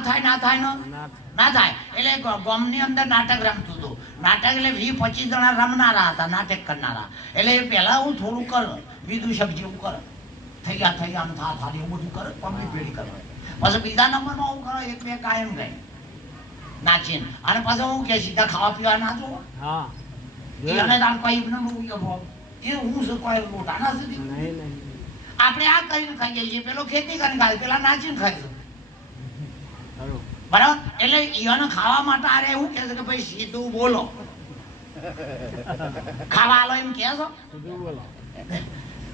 થાય એટલે ગામની અંદર નાટક રમતું હતું. નાટક એટલે 20-25 જણા રમનારા હતા, નાટક કરનારા. એટલે પહેલા હું થોડું કર બીજું સબ્જી એવું કરે, થઈ ગયા આમ થા એવું બધું કરે, પબ્લિક ભેળી કરે. પછી બીજા નંબરમાં હું કરે 1-2 કાયમ ગઈ નાચીને, અને પછી હું કે સીધા ખાવા પીવા ના જો એને તાર કઈ એ હું શું કોઈ મોટા ના સુધી આપણે આ કરીને ખાઈએ છીએ, પેલો ખેતી કરીને ખાય, પેલા નાચીને ખાય. બરાબર? એટલે એને ખાવા માટે આરે એવું કહે છે કે ભાઈ સીધું બોલો, ખાવા આલો એમ કહે છો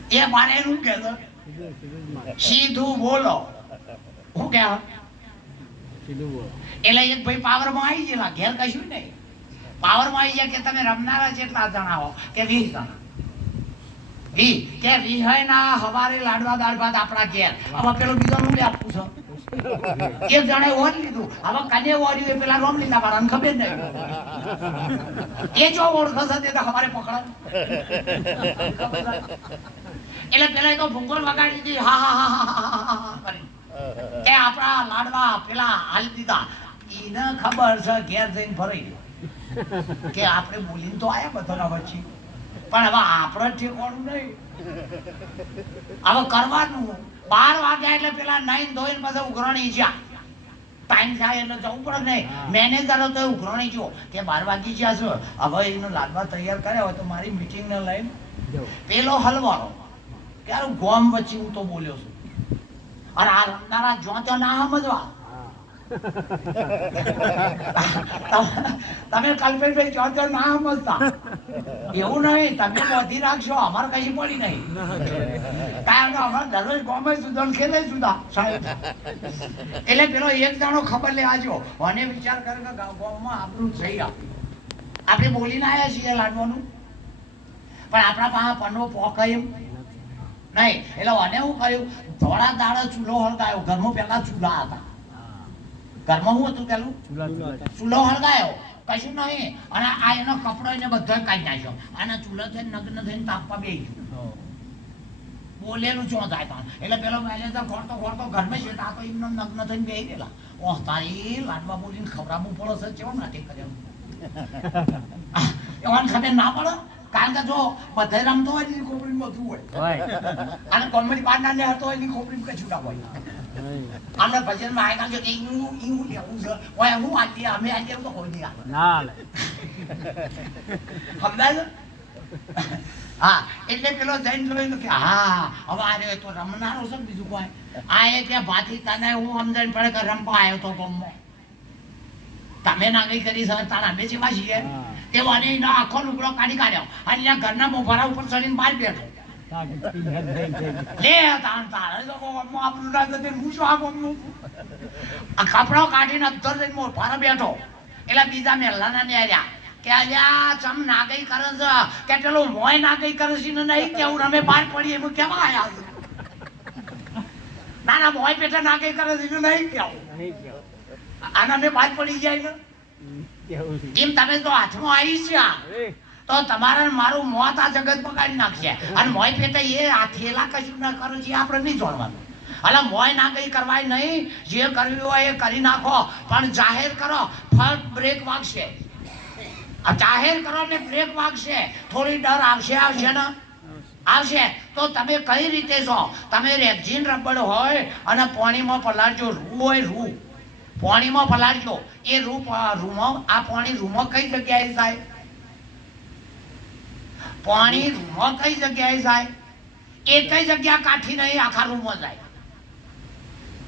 એ મારે એનું કહે છે સીધું બોલો. શું કહે? એટલે એક ભાઈ પાવરમાં આવી ગયેલા, ઘેર કશું નહીં, પાવરમાં આવી ગયા કે તમે રમનારા જેટલા જણા હો કે 20 જણા. કે 20 ના હવારે લાડવા દાળ ભાત આપણા ઘેર. હવે પેલો બીજો નું આપવું છે, એક જણે ઓર લીધું, હવે કને ઓર્યું પેલા રોમ લીધા વાળાને ખબર નહીં. એ જો ઓળખશે તે તો હવારે પકડો. એટલે પેલા તો ભૂંગોળ વગાડી દીધી, હા કરી કે આપણા લાડવા પેલા હાલી દીધા. એને ખબર છે ઘેર જઈને ફરાઈ ગયો કે આપણે બોલીને તો આયા બધાના વચ્ચે, પણ હવે આપણે ઠેકવાનું નહીં. હવે કરવાનું 12 વાગ્યા એટલે પેલા નાઈન ધોઈને પછી ઉઘરાણી જ્યાં ટાઈમ થાય એટલે જવું પડે નહીં. મેનેજરો તો ઉઘરાણી જો કે 12 વાગી ગયા છે, હવે એનો લાડવા તૈયાર કર્યા હોય તો મારી મીટિંગને લઈને પેલો હલવારો કે ગોમ વચ્ચે હું તો બોલ્યો છું, અને આ રમનારા જો ત્યાં ના સમજવા. તમે કલ્પેશભાઈ જો ત્યાં ના સમજતા એવું નહીં, તમે વધી રાખશો, અમારે કશી પડી નહીં. કારણ કે અમારે દરરોજ ગોમે સુધા ખેલે સુધા સાહેબ. એટલે પેલો એક જણો ખબર લે આજો અને વિચાર કરે કે ગામમાં આપણું થઈ આપણે બોલીને આવ્યા છીએ લાડવાનું, પણ આપણા પાસે પન્નો પોકાય એમ નહીં. એટલે મને શું કર્યું, થોડા દાડા ચૂલો હળગાયો. ઘરમાં પેલા ચૂલા હતા, ઘરમાં શું હતું પેલું ચૂલો હળગાયો, કશું નહીં. અને આ એનો કપડો એને બધો કાઢી નાખ્યો, આના ચૂલો થઈને નગ્ન થઈને તાપવા બેસી ગયું. બોલેલું શું થાય? એટલે પેલો મેનેજર ખોરતો ઘરમાં છે, આ તો એમને નગ્ન થઈને બેસી ગયેલા. ઓહ તારી લાડવા બોલીને ખવડાવવું પડે છે, કેવો નાટક કર્યો એવાને ખબર ના પડે. કારણ કે જો બધે રમતો હોય એની ખોપડીમાં બધું હોય, અને કોમેડી પાર્ટનર ને હતો એની ખોપડીમાં કશું ના હોય. આપણે ભજનમાં આવ્યા છે કે એવું લેવું છે, હોય હું આટલી અમે આટલી તો કોઈ નહીં સમજાય. હા, એટલે પેલો જઈને જોયું કે હા હવે આ તો રમનારો છે, બીજું કોઈ આ એ કે ભાથી તને હું સમજણ પડે કે રમવા આવ્યો તો ગમો તમે ના કઈ કરી શકે તારા અમે જેવા છીએ. તેવાને એનો આખો લુગડો કાઢી કાઢ્યો અને એના ઘરના મોભારા ઉપર ચડીને બહાર બેઠો. લે તારે તો આપણું ના જતી હું શું આ ગમનું આ કપડો કાઢીને અંદર જઈને મોભારા બેઠો. એટલે બીજા મહેલાના ને આવ્યા કે અલ્યા ચમ નાગઈ કરે છે કે પેલો મોય નાગઈ કરે છે ને નહીં કેવું અમે બહાર પડીએ એમ કેવા આવ્યા છે. ના મોય પેટે નાગઈ કરે છે ને નહીં કેવું આના મેં બહાર પડી જાય ને એમ. તમે તો હાથમાં આવી છે તો તમારે મારું મોત આ જગત બગાડી નાખશે. અને મોય પેટે એ થેલા કશું ના કરે છે આપણે નહીં જોડવાનું. એટલે મોય ના કઈ કરવાય નહીં, જે કરવી હોય એ કરી નાખો, પણ જાહેર કરો ફર્સ્ટ બ્રેક વાગશે. જાહેર કરો ને બ્રેક વાગશે, થોડી ડર આવશે ને આવશે તો તમે કઈ રીતે છો? તમે રેક્ઝિન રબડ હોય અને પાણીમાં પલાળજો, રૂ હોય રૂ પાણીમાં પલાળજો. એ રૂમાં આ પાણી રૂમાં કઈ જગ્યાએ થાય? પાણી રૂમાં કઈ જગ્યાએ જાય? એ કઈ જગ્યા કાઠી નહીં આખા રૂમમાં જાય.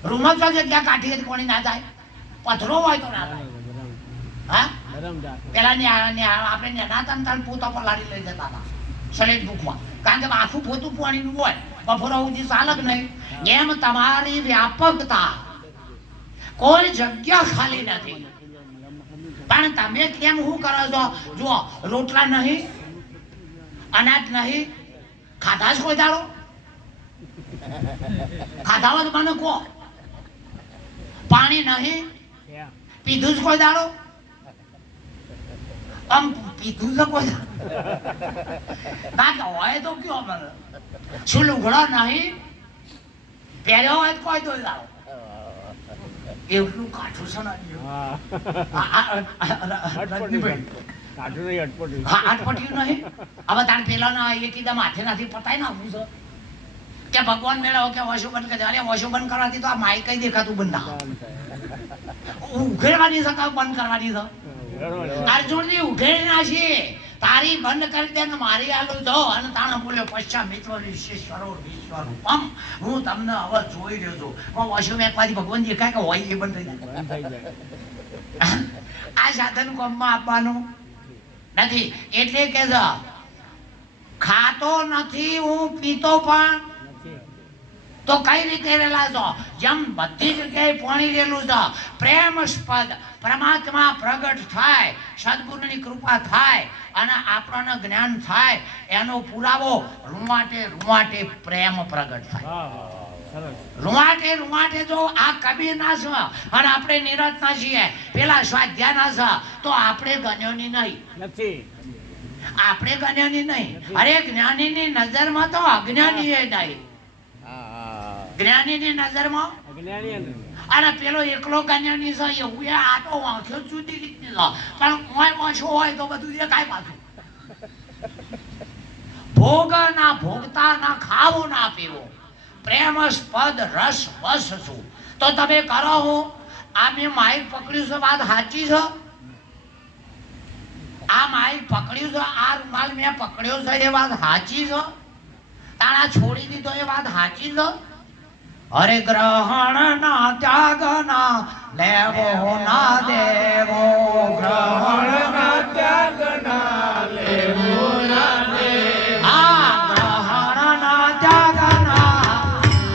રૂમમાં કઈ જગ્યા કાઠી પાણી ના જાય? પથરો હોય તો ના થાય. હા, પેલા આપણે નેના હતા પોતા પલાળી લઈ જતા હતા સલેજ બુકમાં, કારણ કે આખું પોતું પાણીનું હોય, બફોરો સુધી ચાલક નહીં. એમ તમારી વ્યાપકતા કોઈ જગ્યા ખાલી નથી. પણ તમે કેમ શું કરો છો? જુઓ, રોટલા નહીં, અનાજ નહીં, ખાધા જ કોઈ દાડો? ખાધા હોય તો મને કહો. પાણી નહીં, પીધું જ કોઈ દાડો? આમ પીધું છે કોઈ દાડો? ના કે હોય તો કયો મને. શું લુગડો નહીં, પહેર્યો હોય તો કોઈ દાડો? એટલું કાઠું છે ને રજનીભાઈ. હા, અટપટ્યું નહીં. હવે તાર પેલા ના એ કીધા માથે નથી પતાય નાખવું છે કે ભગવાન મેળવો કે વોશો બંધ કરી. અરે વોશો બંધ કરવાથી તો આ માઇક કઈ દેખાતું બંધ ના ઉઘેડવાની છે કે બંધ કરવાની છે? અર્જુનની ઉઘેડી નાખી, તારી બંધ કરી દે ને મારી આલું જો. અને તાણે બોલ્યો પશ્ચા મિત્ર વિશ્વેશ્વરો વિશ્વરૂપમ, હું તમને હવે જોઈ રહ્યો છું. વોશો મેકવાથી ભગવાન દેખાય કે હોય એ બંધ થઈ જાય? આ સાધન કોમમાં આપવાનું નથી. એટલે કે ખાતો નથી હું, પીતો પણ તો કઈ રીતે રહેલા છો? જેમ બધી જગ્યાએ પાણી રહેલું છે, પ્રેમસ્પદ પરમાત્મા પ્રગટ થાય, સદગુરુની કૃપા થાય અને આપણને જ્ઞાન થાય, એનો પુરાવો રૂવાટે પ્રેમ પ્રગટ થાય. રૂવાટે જો આ કબીર ના છે અને આપણે નિરત ના છીએ, પેલા સ્વાધ્યાય ના છે, તો આપણે ગણ્યોની નહીં. આપણે ગણ્યોની નહીં. અરે જ્ઞાનીની નજરમાં તો અજ્ઞાની એ નહીં. જ્ઞાનીની નજરમાં અને પેલો એકલો જ્ઞાની છે એવું એ આ તો વાંચો જુદી રીતની છે, પણ કોઈ વાંચો હોય તો બધું દેખાય પાછું. ભોગ ના ભોગતા, ના ખાવું ના પીવું, પ્રેમસ્પદ રસ વસ છું. તો તમે કરો હું આ મેં માઇક પકડ્યું છે, વાત સાચી છે? આ માઇક પકડ્યું છે, આ રૂમાલ મેં પકડ્યો છે, એ વાત સાચી છે? તાણા છોડી દીધો એ વાત સાચી છે? અરે ગ્રહણ ના ત્યાગ ના લેવો ના દેવો, ગ્રહણ ના ત્યાગ ના લેવો ના દેવો. આ ગ્રહણ ના ત્યાગ ના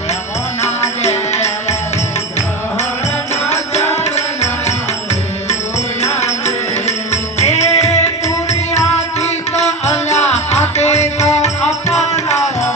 લેવો ના દેવો, ગ્રહણ ના ત્યાગ ના લેવો ના દેવો. એ તુર્યાતીત અલ્યા અતીત અપનાવો,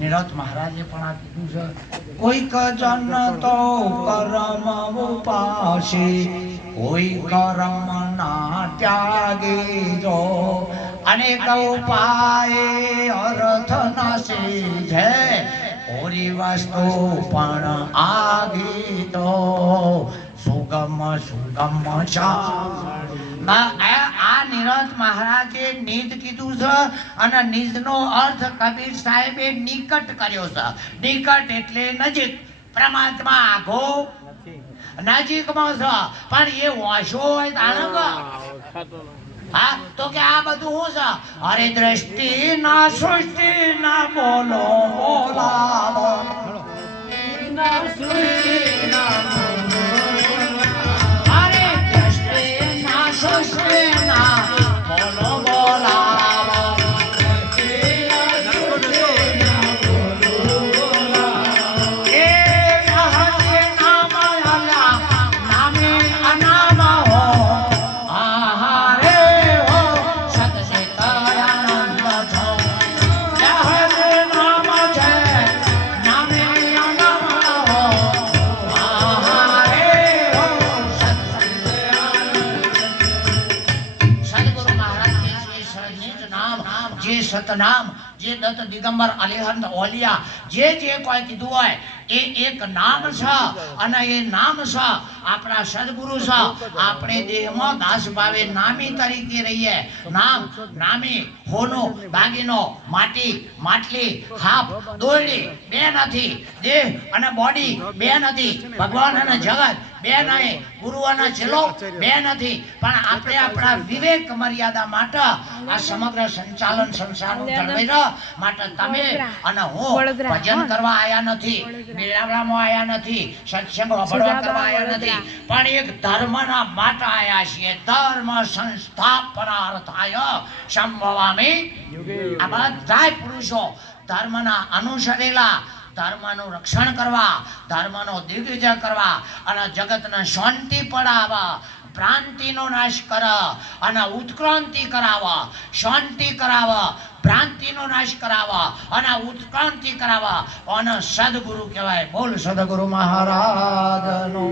નિરત મહારાજે પણ આ કીધું છે, કોઈક જન તો કર્મ ઉપાસી, કોઈ કર્મ ના ત્યાગી જો, અનેક ઉપાય અર્થ નાસી છે, ઓરી વસ્તુ પણ આગી તો સુગમ આ નિરત મહારાજે નિજ કીધું છે અને નિજનો અર્થ કબીર સાહેબે નિકટ કર્યો છે. નિકટ એટલે નજીક, પરમાત્મા આઘો નજીકમાં છે, પણ એ ઓછો હોય તાણે હા તો કે આ બધું શું છે? અરે દ્રષ્ટિ ના સૃષ્ટિ ના બોલો બોલાવો, સૃષ્ટિ ના બોલો બોલાવો, એ નામ નામે અનામ હો, આહારે હો સતચિતાનંદ છો. નામ છે નામે અનામ હો, આહારે હો જે સતનામ, જે દત્ત દિગંબર અલિહંદ ઓલિયા, જે કોઈ કીધું હોય એ એક નામ છે અને એ નામ છે આપણા સદગુરુ છે. આપણે દેહમાં દાસ ભાવે નામી તરીકે રહીએ. નામ નામી, હોનો દાગીનો, માટી માટલી, હાપ દોરડી બે નથી, દેહ અને બોડી બે નથી, ભગવાન અને જગત બે નહીં, ગુરુ અને ચેલો બે નથી, પણ આપણે આપણા વિવેક મર્યાદા માટે આ સમગ્ર સંચાલન સંસારનું જળવાઈ રહે માટે તમે અને હું ભજન કરવા આયા નથી, મેળાવડામાં આયા નથી, સત્સંગ સાંભળવા કરવા આયા નથી, પણ એક ધર્મના માટે આયા છીએ. ધર્મ સંસ્થાપનાર્થાય સંભવામિ આ બધાય પુરુષો ધર્મના અનુસરેલા, ધર્મનું રક્ષણ કરવા, ધર્મનો દિગ્વિજય કરવા અને જગતને શાંતિ પડાવવા, ભ્રાંતિનો નાશ કરે અને ઉત્ક્રાંતિ કરાવવા, શાંતિ કરાવવા, ભ્રાંતિનો નાશ કરાવવા અને ઉત્ક્રાંતિ કરાવવા અને સદગુરુ કહેવાય. બોલ સદગુરુ મહારાજનો.